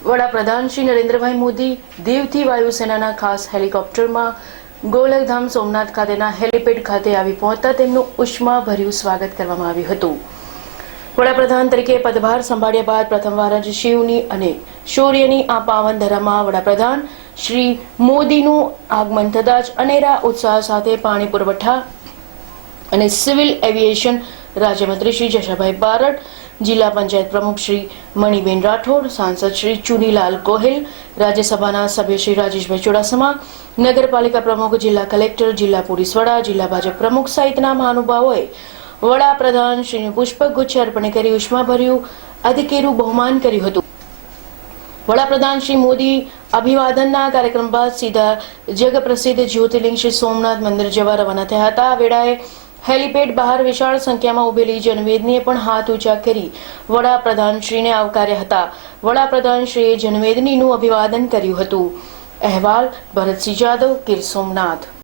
વડાપ્રધાન શ્રી નરેન્દ્રભાઈ મોદી દીવથી વાયુસેનાના ખાસ હેલિકોપ્ટરમાં ગોલકધામ સોમનાથ ખાતેના હેલિપેડ ખાતે આવી પહોંચતા તેમનું ઉષ્માભર્યું સ્વાગત કરવામાં આવ્યું હતું. વડાપ્રધાન તરીકે પદભાર સંભાળ્યા બાદ પ્રથમવાર જ શિવની અને શૌર્યની આ પાવન ધરામાં વડાપ્રધાન શ્રી મોદીનું આગમન થતાં જ અનેરા ઉત્સાહ સાથે પાણી પુરવઠા અને સિવિલ એવિએશન રાજ્યમંત્રી શ્રી જશાભાઈ બારડ જિલ્લા પંચાયત પ્રમુખ શ્રી મણિબેન રાઠોડ, સાંસદ શ્રી ચુનીલાલ ગોહિલ, રાજ્યસભાના સભ્ય શ્રી રાજેશભાઈ ચુડાસમા, નગરપાલિકા પ્રમુખ જિલ્લા કલેક્ટર જિલ્લા પોલીસ વડા, જિલ્લા ભાજપ પ્રમુખ સહિતના મહાનુભાવોએ વડાપ્રધાન શ્રીને પુષ્પગુચ્છ અર્પણ કરી ઉષ્માભર્યું અધિકેરું બહુમાન કર્યું હતું. વડાપ્રધાન શ્રી મોદી અભિવાદનના કાર્યક્રમ બાદ સીધા જગપ્રસિદ્ધ જ્યોતિર્લિંગ શ્રી સોમનાથ મંદિર જવા રવાના થયા હતા. આ વેળાએ હેલિપેડ બહાર વિશાળ સંખ્યામાં ઉભેલી જનવેદનીએ પણ હાથ ઊંચા કરી વડાપ્રધાન શ્રીને આવકાર્યા હતા. વડાપ્રધાન શ્રીએ જનમેદનીનું અભિવાદન કર્યું હતું. અહેવાલ, ભરતસિંહ જાદવ, ગીર સોમનાથ.